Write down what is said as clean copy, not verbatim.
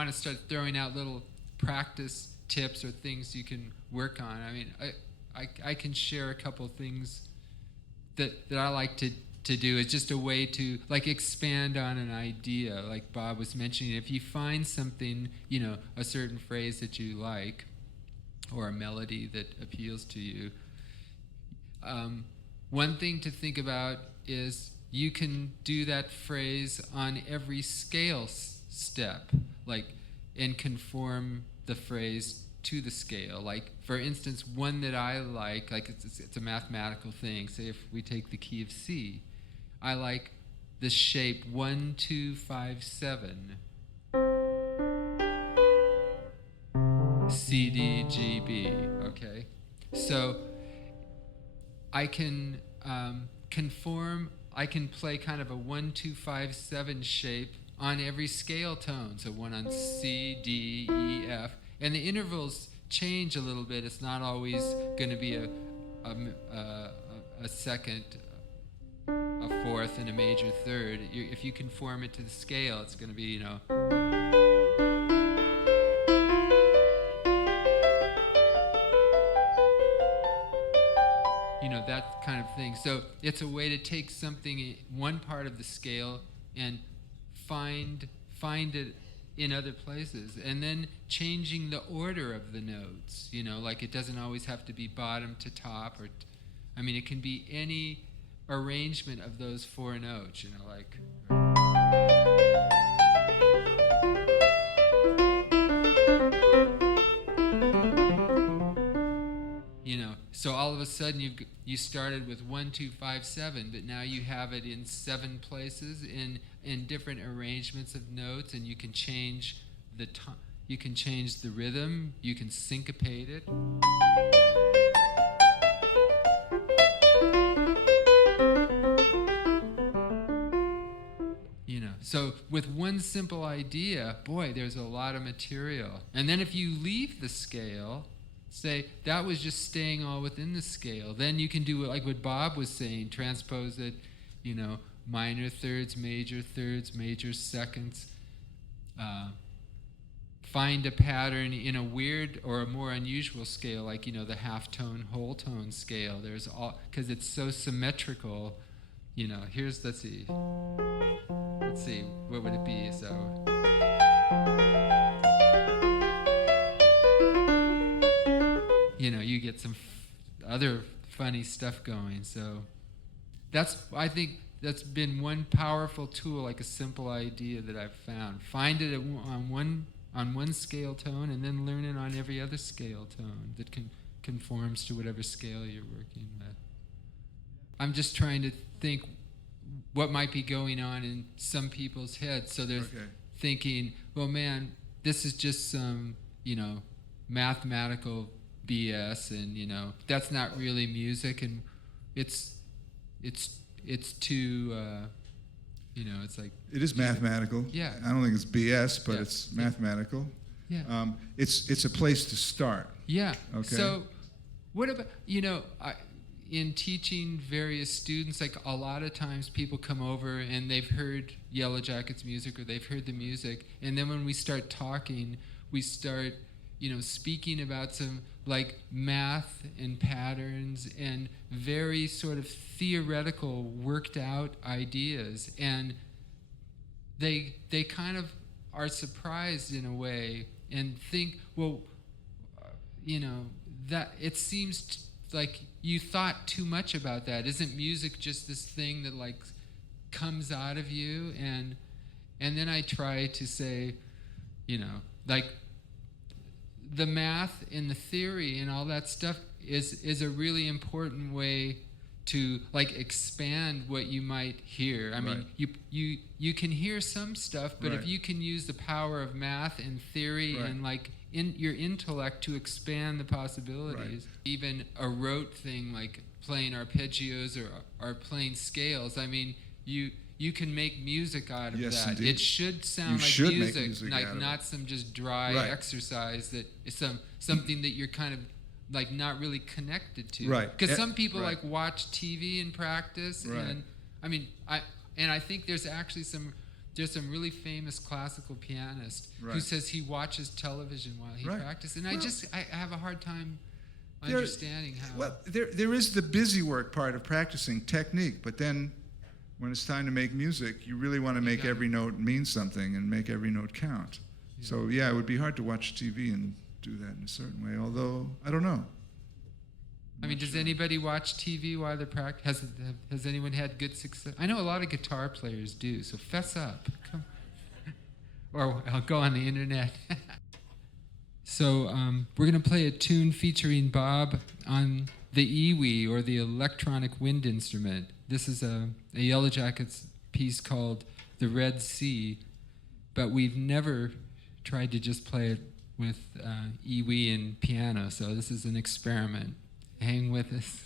want to start throwing out little practice tips or things you can work on, I mean, I can share a couple things that I like to do. It's just a way to like expand on an idea, like Bob was mentioning. If you find something, a certain phrase that you like or a melody that appeals to you, one thing to think about is you can do that phrase on every scale step, and conform the phrase to the scale. Like, for instance, one that I like it's a mathematical thing. Say if we take the key of C, I like the shape 1, 2, 5, 7. C, D, G, B, okay? So I can I can play kind of a 1, 2, 5, 7 shape on every scale tone. So one on C, D, E, F. And the intervals change a little bit. It's not always going to be a second, a fourth, and a major third. If you conform it to the scale, it's going to be, that kind of thing. So it's a way to take something, one part of the scale, and find it in other places, and then changing the order of the notes. Like it doesn't always have to be bottom to top, it can be any arrangement of those 4 notes. Like. So all of a sudden you started with 1, 2, 5, 7, but now you have it in 7 places in different arrangements of notes, and you can change you can change the rhythm, you can syncopate it. So with one simple idea, boy, there's a lot of material. And then if you leave the scale, say that was just staying all within the scale, then you can do like what Bob was saying, transpose it, minor thirds, major seconds, find a pattern in a weird or a more unusual scale, like the half tone, whole tone scale. There's all, because it's so symmetrical. Here's, let's see, what would it be? So. You get some other funny stuff going. So I think that's been one powerful tool, like a simple idea that I've found. Find it on one scale tone, and then learn it on every other scale tone that conforms to whatever scale you're working with. I'm just trying to think what might be going on in some people's heads. So they're thinking, well, man, this is just some, mathematical BS, and that's not really music, and it's too it's like, it is mathematical. Yeah, I don't think it's BS, but it's mathematical. Yeah. It's a place to start. Yeah. Okay. So what about in teaching various students, like a lot of times people come over and they've heard Yellow Jackets music, or they've heard the music, and then when we start talking, we start speaking about some like math and patterns and very sort of theoretical, worked out ideas, and they kind of are surprised in a way and think, well, that it seems like you thought too much about that. Isn't music just this thing that like comes out of you? And then I try to say, like, the math and the theory and all that stuff is a really important way to like expand what you might hear. I mean, you can hear some stuff, but if you can use the power of math and theory and like in your intellect to expand the possibilities, even a rote thing like playing arpeggios or playing scales, I mean, you can make music out of that. Indeed. It should sound like music, like not some just dry exercise that is something that you're kind of like not really connected to. Right. Because some people like watch TV and practice, and I mean, I think there's actually some there's some really famous classical pianist who Right. says he watches television while he Right. practices, and Well, I have a hard time There- understanding how. Well, there is the busy work part of practicing technique, but then when it's time to make music, you really want to make gotta- every note mean something and make every note count. Yeah. So yeah, it would be hard to watch TV and do that in a certain way. Although I don't know. I mean, does anybody watch TV while they're practicing? Has anyone had good success? I know a lot of guitar players do, so fess up. Come. Or I'll go on the internet. So we're going to play a tune featuring Bob on the iwi, or the electronic wind instrument. This is a Yellow Jackets piece called The Red Sea, but we've never tried to just play it with iwi and piano, so this is an experiment. Hang with us.